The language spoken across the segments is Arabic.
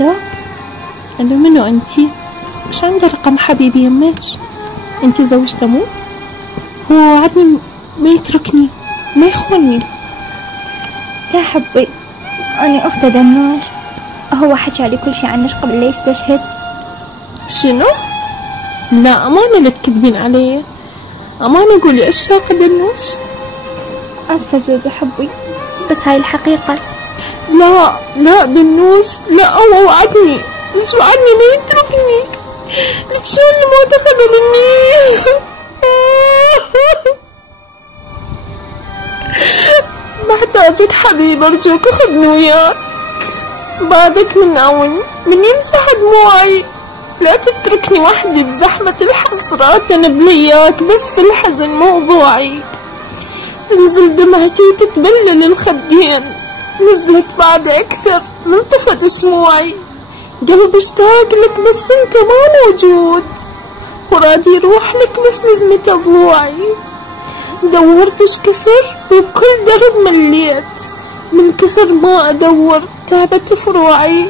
الو. الو، منو انتي؟ مش عندي رقم حبيبي يمك؟ انتي زوجته مو؟ هو وعدني ما يتركني ما يخونني. لا حبي، أنا أخت دنوش، هو حكى لي كل شي عنك قبل لا يستشهد. شنو؟ لا أمانة لا تكذبين علي، أمانة قولي أشاق دنوش. آسفة زوزو حبي، بس هاي الحقيقة. لا دنوش، لا هو وعدني، ليش وعدني ما يتركني؟ ليش شو اللي ما تاخذ مني؟ محتاجك حبيب، أرجوك خذني وياك بعدك من أون من يمسح دموعي. لا تتركني وحدي بزحمة الحسرات، أنا بلياك بس الحزن موضوعي. تنزل دمعتي وتتبلل الخدين، نزلت بعد أكثر من طفت شموعي. قلبي اشتاق لك بس انت ما موجود، ورادي يروح لك بس نزمة ضلوعي. دورتش كثر وبكل درب مليت، من كثر ما ادور تعبت فروعي.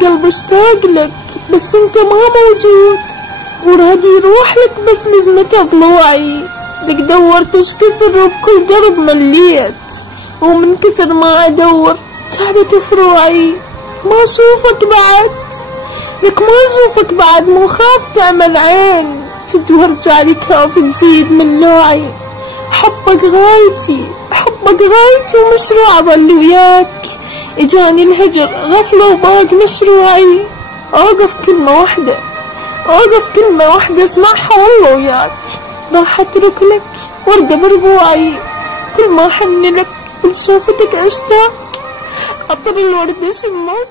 قلبي اشتاق لك بس انت ما موجود، ورادي يروح لك بس نزمة ضلوعي. لك دورتش كثر وبكل درب مليت، ومن كثر ما ادور تعبت فروعي. ما اشوفك بعد، لك ما اشوفك بعد، مو خاف تعمل عين فد وارجع لك خاف تزيد من نوعي. حبك غايتي ومشروع ظل وياك، اجاني الهجر غفلة وباق مشروعي. اوقف كلمة واحدة اسمعها والله وياك، راح اترك لك وردة بربوعي. كل ما حن لك ولشوفتك اشتاق، عطر الوردة شموت